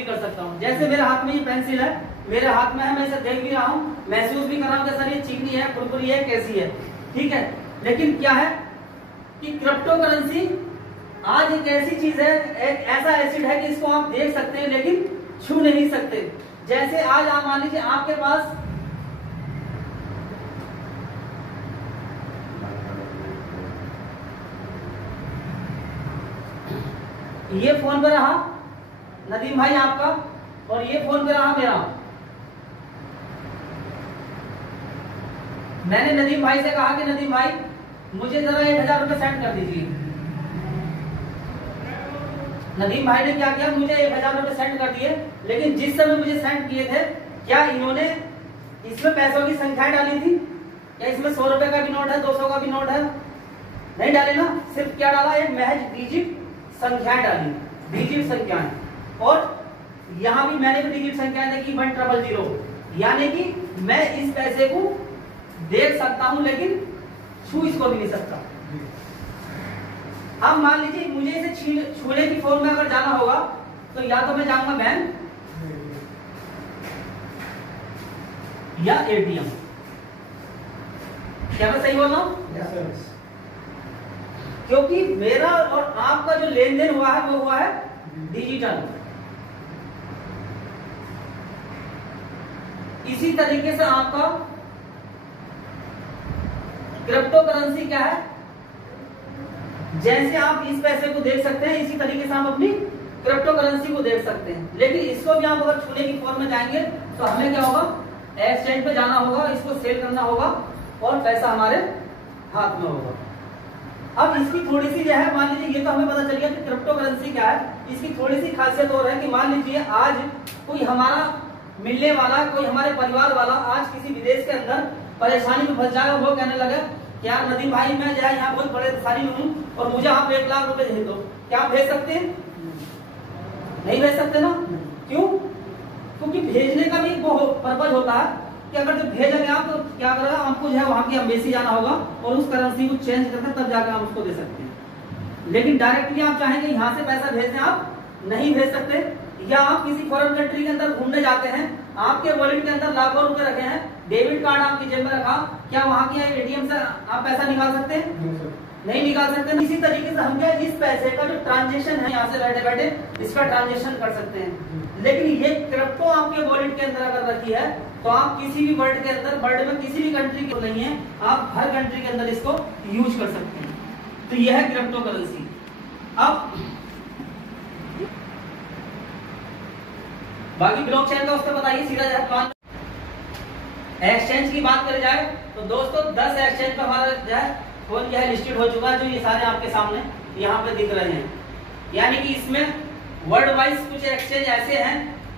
भी कर सकता हूँ। जैसे मेरे हाथ में ये पेंसिल है, मेरे हाथ में है, मैं इसे देख भी रहा हूँ, महसूस भी कर रहा हूँ कि सर ये चिकनी है, कुरकुरी है, कैसी है, ठीक है। लेकिन क्या है कि क्रिप्टो करेंसी आज एक ऐसी चीज है, एक ऐसा एसिड है कि इसको आप देख सकते हैं लेकिन छू नहीं सकते। जैसे आज आप मान लीजिए आपके पास ये फोन पे रहा नदीम भाई आपका, और ये फोन पे रहा मेरा। मैंने नदीम भाई से कहा कि नदीम भाई मुझे जरा 1000 रुपए सेंड कर दीजिए। नदीम भाई ने क्या किया, मुझे 1000 रुपए सेंड कर दिए, लेकिन जिस समय मुझे सेंड किए थे, क्या इन्होंने इसमें पैसों की संख्या डाली थी? क्या इसमें 100 रुपए का भी नोट है, 200 का भी नोट है? नहीं डाले ना, सिर्फ क्या डाला, एक महज डिजिट संख्याएं डाली, डिजिट संख्याएं। और यहां भी मैंने भी डिजिट संख्याएं देखी 1000, यानी कि मैं इस पैसे को देख सकता हूं लेकिन छू इसको भी नहीं सकता। अब मान लीजिए मुझे इसे छूने की फॉर्म में अगर जाना होगा तो या तो मैं जाऊंगा बैंक या एटीएम। क्या मैं सही बोल रहा हूं? क्योंकि मेरा और आपका जो लेन देन हुआ है वो हुआ है डिजिटल। इसी तरीके से आपका क्रिप्टो करेंसी क्या है, जैसे आप इस पैसे को देख सकते हैं इसी तरीके से आप अपनी क्रिप्टो करेंसी को देख सकते हैं। लेकिन इसको भी आप अगर छूने की फॉर्म में जाएंगे तो हमें क्या होगा, एक्सचेंज पे जाना होगा, इसको सेल करना होगा और पैसा हमारे हाथ में होगा। अब इसकी थोड़ी सी जो है, मान लीजिए ये तो हमें पता चल गया कि क्रिप्टो करेंसी क्या है। इसकी थोड़ी सी खासियत और है कि मान लीजिए आज कोई हमारा मिलने वाला, कोई हमारे परिवार वाला आज किसी विदेश के अंदर परेशानी में फंस जाए और वो कहने लगे क्या नदीम भाई मैं जो है यहाँ बहुत बड़े परेशानी में हूँ और मुझे आप 1 लाख रुपए भेज दो, क्या आप भेज सकते हैं? नहीं भेज सकते ना। क्यों? क्योंकि भेजने का भी एक पर्पज होता है कि अगर जब भेजेंगे आप तो क्या करेगा, आपको जो है वहां की एम्बेसी जाना होगा और उस करेंसी को चेंज करके तब जाकर आप उसको दे सकते हैं। लेकिन डायरेक्टली आप चाहेंगे यहाँ से पैसा भेजने, आप नहीं भेज सकते। या आप किसी फॉरेन कंट्री के अंदर घूमने जाते हैं, आपके वॉलेट के अंदर लाखों रुपए रखे हैं, डेबिट कार्ड आपकी जेब में रखा, क्या वहां की एटीएम से आप पैसा निकाल सकते हैं? नहीं निकाल सकते। इसी तरीके से हम क्या इस पैसे का जो ट्रांजेक्शन है यहाँ से बैठे बैठे इसका ट्रांजेक्शन कर सकते हैं। लेकिन ये क्रिप्टो आपके वॉलेट के अंदर अगर रखी है तो आप किसी भी वर्ल्ड के अंदर, वर्ल्ड में किसी भी कंट्री की नहीं है, आप हर कंट्री के अंदर इसको यूज कर सकते हैं। तो यह है क्रिप्टो करेंसी। अब बाकी ब्लॉकचेन का उसको बताइए, सीधा जाए प्लान। एक्सचेंज की बात करी जाए तो दोस्तों 10 एक्सचेंज पे हमारा जो है फोन क्या है लिस्टेड हो चुका है, जो ये सारे आपके सामने यहाँ पे दिख रहे हैं। यानी कि इसमें वर्ल्ड वाइज कुछ एक्सचेंज ऐसे हैं,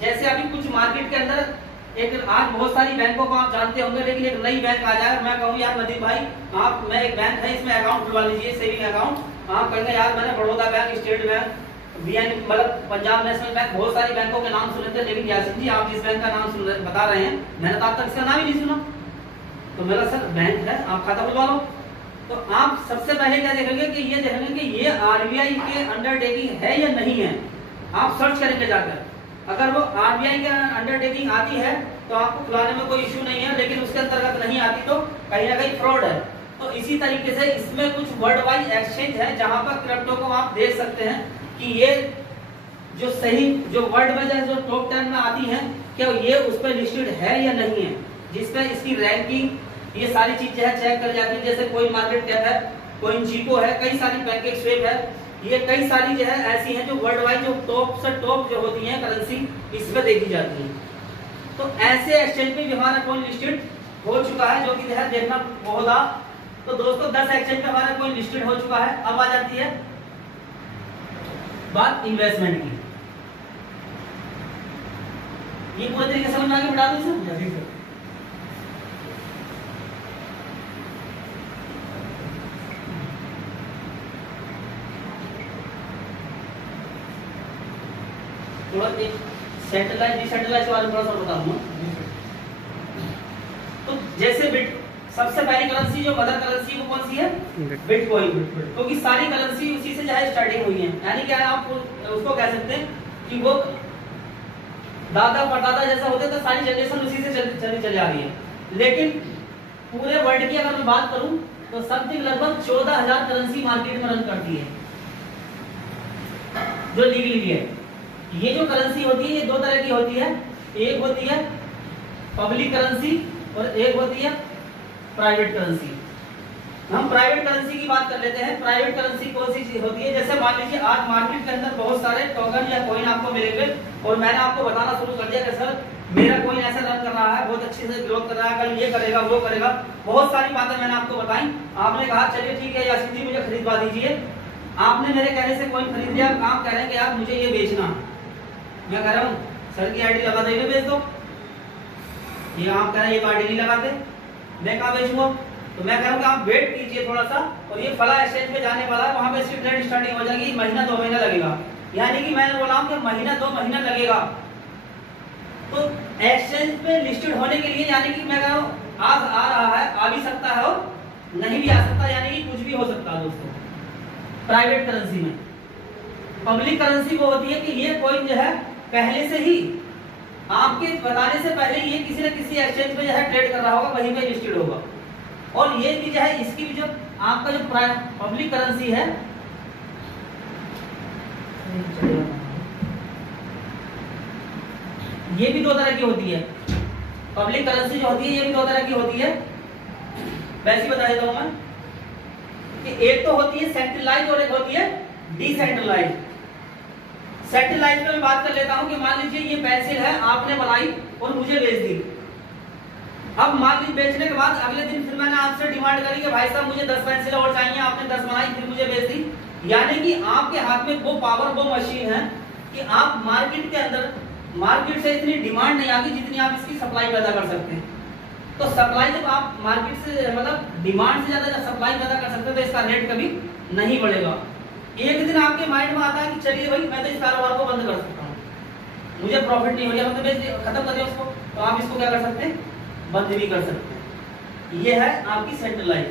जैसे अभी कुछ मार्केट के अंदर एक आज बहुत सारी बैंकों को आप जानते होंगे, लेकिन एक नई बैंक आ जाए, मैं कहूँ यार नदीम भाई आप, मैं एक बैंक है इसमें अकाउंट खुलवा लीजिए, सेविंग अकाउंट। आप कहेंगे यार मैंने बड़ौदा बैंक, स्टेट बैंक, मतलब पंजाब नेशनल बैंक, बहुत सारी बैंकों के नाम सुने थे, लेकिन यासिन जी आप जिस बैंक का नाम बता रहे हैं मैंने तो आज तक इसका नाम ही नहीं सुना। तो मेरा सर बैंक है, आप खाता खुलवा लो। तो आप सबसे पहले क्या देखेंगे कि ये देखेंगे कि ये आरबीआई के अंडरटेकिंग है या नहीं है। आप सर्च करेंगे जाकर, अगर वो आरबीआई के अंडरटेकिंग आती है तो आपको खुलाने में कोई इश्यू नहीं है, लेकिन उसके अंतर्गत नहीं आती तो कहीं ना कहीं फ्रॉड है। तो इसी तरीके से इसमें कुछ वर्ल्ड वाइड एक्सचेंज है जहां पर क्रिप्टो को आप देख सकते हैं कि ये जो सही जो वर्ल्ड में जो टॉप 10 में आती है, क्या ये उस पर लिस्टेड है या नहीं है, जिसपे इसकी रैंकिंग ये सारी चीजें है चेक कर जाती है। जैसे कोई मार्केट कैप है, कोई जीको है, कई सारी पैकेज स्वेप है, ये कई सारी जो है ऐसी हैं जो वर्ल्ड वाइड जो टॉप से टॉप जो होती है करेंसी इसमें देखी जाती है। तो ऐसे एक्सचेंज पे भी हमारा कोई लिस्टेड हो चुका है, जो कि जो है देखना होगा। तो दोस्तों 10 एक्सचेंज पे हमारा कोई लिस्टेड हो चुका है। अब आ जाती है बात इन्वेस्टमेंट की। ये पूरे तरीके से समझ में आगे बढ़ा दो इसे। थोड़ा सेंट्रलाइज डिसेंट्रलाइज के बारे में थोड़ा सा बता दूंगा। तो जैसे सबसे पहली करेंसी जो मदर करेंसी वो कौन सी है? बिटकॉइन। क्योंकि सारी करेंसी उसी से जो है स्टार्टिंग हुई है। यानी क्या आप उसको कह सकते हैं कि वो दादा परदादा जैसा होते तो सारी जनरेशन उसी से चली आ रही है। लेकिन पूरे वर्ल्ड की अगर मैं बात करूं तो समथिंग लगभग 14,000 करेंसी मार्केट में रन करती है जो लीगली है। ये जो करेंसी होती है ये दो तरह की होती है, एक होती है पब्लिक करेंसी और एक होती है प्राइवेट करेंसी। हम प्राइवेट करेंसी की बात कर लेते हैं। प्राइवेट करेंसी कौन सी चीज होती है? जैसे मान लीजिए आज मार्केट के अंदर बहुत सारे टोकन या कॉइन आपको मिलेंगे और मैंने आपको बताना शुरू कर दिया कि सर मेरा कॉइन ऐसा रन कर रहा है, बहुत अच्छे से ग्रोथ कर रहा है, कल ये करेगा वो करेगा, बहुत सारी बातें मैंने आपको बताई। आपने कहा चलिए ठीक है यासीन जी मुझे खरीदवा दीजिए। आपने मेरे कहने से कॉइन खरीद लिया, आप कह रहे हैं कि यार मुझे ये बेचना। मैं कह रहा हूँ सर की आईडी लगा दे बेच दो। ये आप कह रहे हैं ये तो आईडी नहीं लगाते, मैं कहाँ बेचूंगा? तो मैं कह रहा हूँ कि आप वेट कीजिए थोड़ा सा और ये फला एक्सचेंज पे जाने वाला है, वहां पे इसकी ट्रेड स्टार्टिंग हो जाएगी, महीना 2 महीना लगेगा। यानी कि मैंने बोला कि महीना 2 महीना लगेगा। तो एक्सचेंज पे लिस्टेड होने के लिए यानी कि मैं कह रहा हूँ आज आ रहा है, आ भी सकता है और नहीं भी आ सकता, यानी कि कुछ भी हो सकता है दोस्तों प्राइवेट करेंसी में। पब्लिक करेंसी वो होती है कि ये कॉइन जो है पहले से ही आपके बताने से पहले ये किसी न किसी एक्सचेंज पे जो है ट्रेड कर रहा होगा, वहीं पे लिस्टेड होगा। और ये भी जो है इसकी भी जो आपका जो पब्लिक करेंसी है ये भी 2 तरह की होती है। पब्लिक करेंसी जो होती है ये भी 2 तरह की होती है। वैसे बता देता हूं मैं कि एक तो होती है सेंट्रलाइज और एक होती है डिसेंट्रलाइज। सेंट्रलाइज में मैं बात कर लेता हूं कि मान लीजिए ये पेंसिल है, आपने बनाई और मुझे बेच दी। अब मान लीजिए बेचने के बाद अगले दिन फिर मैंने आपसे डिमांड करी कि भाई साहब मुझे 10 पेंसिल और चाहिए, आपने 10 बनाई फिर मुझे बेच दी। यानी कि आपके हाथ में वो पावर वो मशीन है कि आप मार्केट के अंदर मार्केट से इतनी डिमांड नहीं आती जितनी आप इसकी सप्लाई पैदा कर सकते हैं। तो सप्लाई जब आप मार्केट से मतलब डिमांड से ज्यादा जब सप्लाई पैदा कर सकते हैं तो इसका रेट कभी नहीं बढ़ेगा। एक दिन आपके माइंड में आता है कि चलिए भाई मैं तो इस कारोबार को बंद कर सकता हूँ, मुझे प्रॉफिट नहीं हो रहा, मतलब खत्म कर दिया उसको, तो आप इसको क्या कर सकते हैं? बंद भी कर सकते हैं। ये है आपकी सेंट्रलाइज।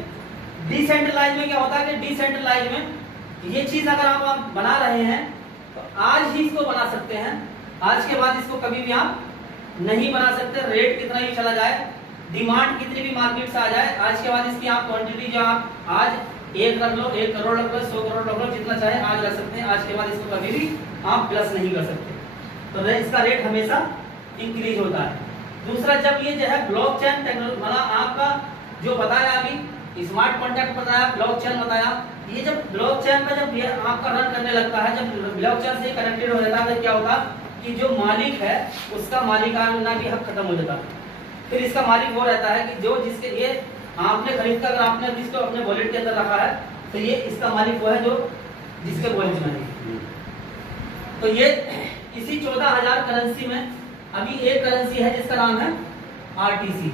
डिसेंट्रलाइज में क्या होता है कि डिसेंट्रलाइज में ये चीज अगर आप बना रहे हैं तो आज ही इसको बना सकते हैं, आज के बाद इसको कभी भी आप नहीं बना सकते। रेट कितना ही चला जाए, डिमांड कितनी भी मार्केट से आ जाए, आज के बाद इसकी आप क्वांटिटी जो आप आज 1 रख लो, 1 करोड़ रख लो, 100 करोड़ रख लो, जितना चाहे आज रख सकते हैं। आज के बाद इसको कभी भी आप प्लस नहीं कर सकते। तो इसका रेट हमेशा इंक्रीज होता है। दूसरा जब ये जो है ब्लॉकचेन टेक्नोलॉजी मतलब आपका जो बताया अभी स्मार्ट कॉन्ट्रैक्ट बताया, ब्लॉकचेन बताया, ये जब ब्लॉकचेन पे जब ये आपका रन करने लगता है, जब ब्लॉकचेन से कनेक्टेड हो जाता है तो क्या होता कि जो मालिक है उसका मालिकाना भी हक खत्म हो जाता है। फिर इसका मालिक वो रहता है कि जो जिसके ये आपने खरीद कर अगर आपने इसको अपने वॉलेट के अंदर रखा है तो ये इसका मालिक वो है जो जिसके वॉलेट में है। तो ये इसी 14,000 करेंसी में अभी एक करेंसी है जिसका नाम है आरटीसी।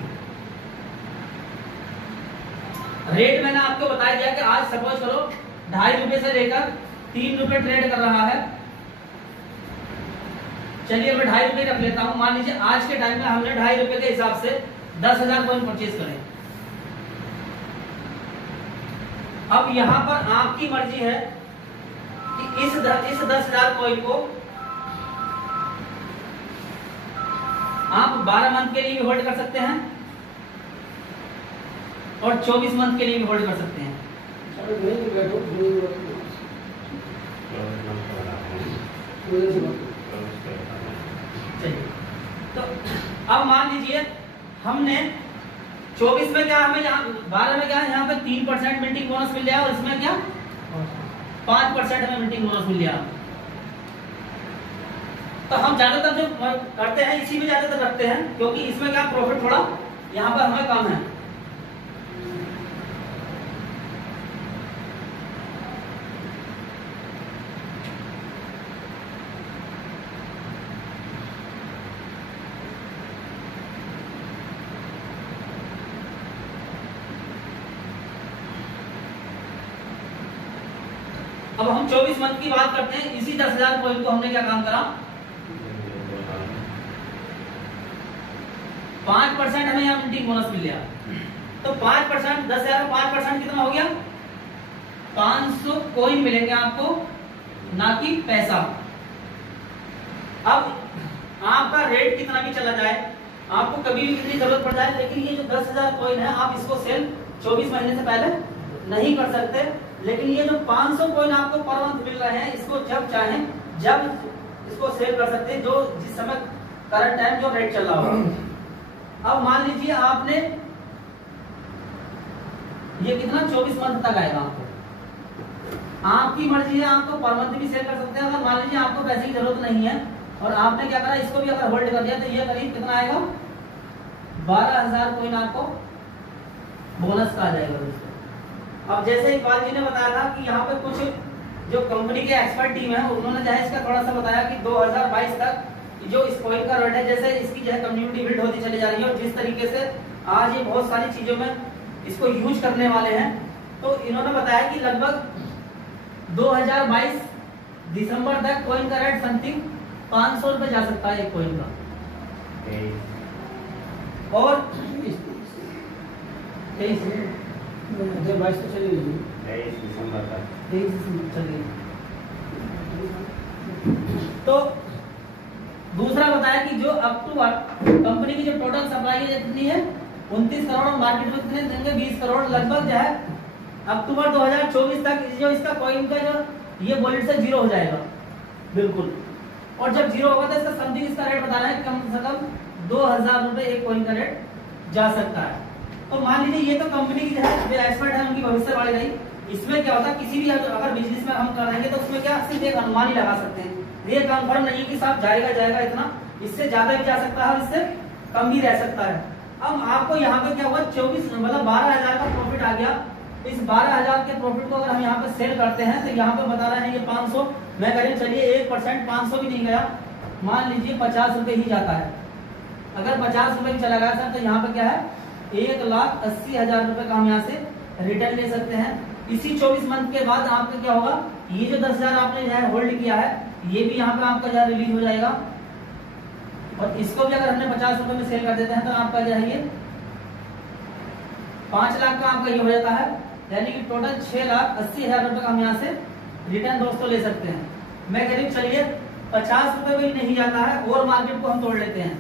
रेट मैंने आपको बता दिया कि आज सपोज करो 2.5 रुपए से लेकर 3 रुपए ट्रेड कर रहा है। चलिए मैं 2.5 रुपए रख लेता हूं। मान लीजिए आज के टाइम में हमने 2.5 रुपए के हिसाब से 10,000 कॉइन परचेज करें। अब यहां पर आपकी मर्जी है कि इस 10,000 कॉइन को आप 12 मंथ के लिए भी होल्ड कर सकते हैं और 24 मंथ के लिए भी होल्ड कर सकते हैं। चलिए तो अब मान लीजिए हमने 24 में क्या हमें यहाँ 12 में क्या है यहाँ पे 3% मिंटिंग बोनस मिल गया और इसमें क्या 5% हमें मिंटिंग बोनस मिल गया। तो हम ज्यादातर जो करते हैं इसी में ज्यादातर रखते हैं क्योंकि इसमें क्या प्रॉफिट थोड़ा यहाँ पर हमें कम है। अब हम 24 मंथ की बात करते हैं। इसी 10,000 कॉइन को हमने क्या काम करा 5% हमें यहाँ मिंटिंग बोनस मिल गया। तो 5% 10,000 का 5% कितना हो गया 500 कॉइन मिलेंगे आपको, ना कि पैसा। अब आपका रेट कितना भी चला जाए, आपको कभी भी कितनी जरूरत पड़ जाए, लेकिन ये जो 10,000 कॉइन है आप इसको सेल 24 महीने से पहले नहीं कर सकते। लेकिन ये जो 500 कॉइन आपको पर मंथ मिल रहे हैं, इसको जब चाहें जब इसको सेल कर सकते हैं, जो जिस समय करंट टाइम जो रेट चल रहा होगा। अब मान लीजिए आपने ये कितना 24 मंथ तक आएगा आपको, आपकी मर्जी है, आपको पर मंथ भी सेल कर सकते हैं। अगर मान लीजिए आपको पैसे की जरूरत नहीं है और आपने क्या करा, इसको भी अगर होल्ड कर दिया तो ये करीब कितना आएगा, 12,000 कॉइन आपको बोनस का आ जाएगा दोस्तों। अब जैसे इकबाल जी ने बताया था कि यहाँ पे कुछ जो कंपनी के एक्सपर्ट टीम है उन्होंने जो है इसका थोड़ा सा बताया कि 2022 तक जो इस कॉइन का रेट है, जैसे इसकी जो है कम्युनिटी बिल्ड होती चली जा रही है और जिस तरीके से आज ये बहुत सारी चीजों में इसको यूज करने वाले हैं, तो इन्होंने बताया कि लगभग 2022 दिसंबर तक कॉइन का रेट समथिंग 500 रुपए जा सकता है एक कॉइन का। और 2022 तो चलेगी, 23 दिसंबर तक, 23 दिसंबर चलेगी। तो दूसरा बताया कि जो अक्टूबर कंपनी की जो टोटल सप्लाई है कितनी है, 29 करोड़ और मार्केट में कितने देंगे, 20 करोड़ लगभग जो है अक्टूबर 2024 तक जो इसका कॉइन का जो ये वॉलेट से जीरो हो जाएगा बिल्कुल। और जब जीरो होगा तो इसका समथिंग इसका रेट बताना है कम से कम 2,000 रुपए एक कॉइन का रेट जा सकता है। तो मान लीजिए ये तो कंपनी की जो है जो एक्सपर्ट है उनकी भविष्यवाणी रही। इसमें क्या होता है, किसी भी अगर बिजनेस में हम करेंगे तो उसमें क्या सिर्फ एक अनुमान ही लगा सकते हैं, ये कंफर्म नहीं है कि साहब जाएगा इतना, इससे ज्यादा भी जा सकता है और इससे कम भी रह सकता है। अब आपको यहाँ पे क्या हुआ, 24 मतलब 12,000 का प्रॉफिट आ गया। इस 12,000 के प्रॉफिट को अगर हम यहाँ पे सेल करते हैं तो यहाँ पे बता रहे हैं ये 500, मैं करीब चलिए 1% 500 भी नहीं गया, मान लीजिए 50 रुपए ही जाता है। अगर 50 रुपए भी चला गया सर तो यहाँ पे क्या है, 1,80,000 रुपए का हम यहाँ से रिटर्न ले सकते हैं। इसी 24 मंथ के बाद आपका क्या होगा, ये जो 10,000 आपने जो है होल्ड किया है ये भी यहाँ पे आपका जो है रिलीज हो जाएगा। और इसको भी अगर हमने 50 रुपए में सेल कर देते हैं तो आपका जो है ये 5 लाख का आपका ये हो जाता है, यानी कि टोटल 6,80,000 रुपए का हम यहाँ से रिटर्न दोस्तों ले सकते हैं। मैं करीब चलिए 50 रुपए भी नहीं जाता है और मार्केट को हम तोड़ लेते हैं,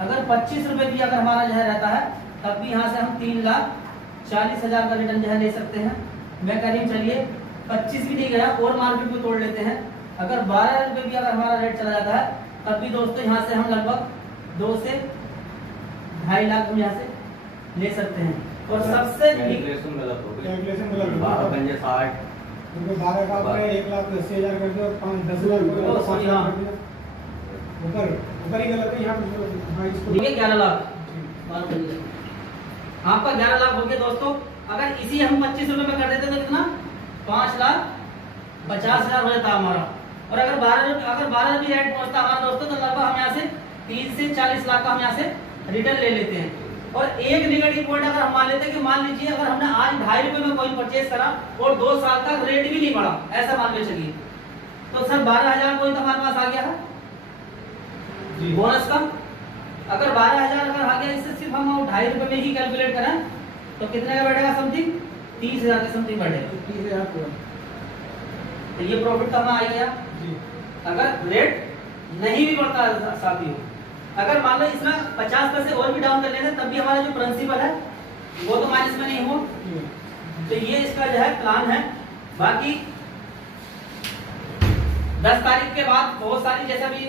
अगर 25 रुपए भी अगर हमारा जो है रहता है तब भी यहाँ से हम 3,40,000 का रिटर्न जो है ले सकते हैं। मैं करीब चलिए 25 भी नहीं गया और मार्केट को तोड़ लेते हैं, अगर 12 रुपए भी अगर हमारा रेट चला जाता है तब भी दोस्तों यहाँ से हम लगभग 2 से 2.5 लाख हम यहाँ से ले सकते हैं। और सबसे कैलकुलेशन गलत हो गई, कैलकुलेशन गलत हो गई, 12 पंजे 60 क्योंकि 12 का आपने 1,80,000 कर दिया और 10 लाख ऊपर ही गलत है यहाँ पे। ये 11 लाख आपका 11 लाख हो गया दोस्तों। अगर इसी हम 25 रुपए में कर देते तो कितना, 5,50,000 हो जाता हमारा। और अगर 12 भी रेट पहुंचता हमारा दोस्तों तो लगभग हम यहाँ से 30 से 40 लाख का हम यहाँ से रिटर्न ले लेते हैं। और एक नेगेटिव पॉइंट अगर हम मान लेते हैं कि मान लीजिए अगर हमने आज 2.5 रुपए में कॉइन परचेज करा और 2 साल तक रेट भी नहीं बढ़ा, ऐसा मान के चलिए, तो सर 12,000 कॉइन हमारे पास आ गया है बोनस का। अगर 12,000 अगर आ गया, इससे सिर्फ हम 2.5 रुपए में ही कैलकुलेट करें तो कितने का बैठेगा, समथिंग 30,000 के समथिंग बैठेगा। 30,000 तो ये प्रॉफिट तो हमें आ गया अगर रेट नहीं भी बढ़ता साथियों। अगर मान लो इसमें 50 पैसे और भी डाउन कर लेते तब भी हमारा जो प्रिंसिपल है वो तो माइनस में नहीं हो। तो ये इसका जो है प्लान है। बाकी 10 तारीख के बाद बहुत सारी, जैसा भी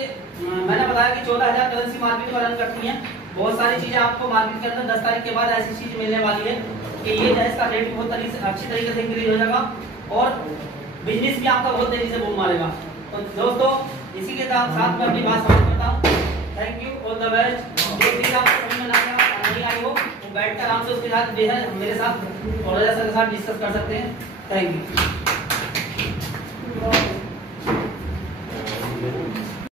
मैंने बताया कि 14,000 करेंसी मार्केट में रन करती हैं, बहुत सारी चीजें आपको मार्केट के अंदर 10 तारीख के बाद ऐसी चीज मिलने वाली है कि ये जो है इसका रेट बहुत अच्छी तरीके से इंक्रीज हो जाएगा और बिजनेस भी आपका बहुत तेजी से बूम मारेगा। तो दोस्तों इसी के साथ मैं अपनी बात समाप्त करता हूँ। Thank you, all the best. जो चीज आपको समझ में नहीं आई हो तो बैठ कर आराम से उसके साथ मेरे साथ और के साथ डिस्कस कर सकते हैं। Thank you.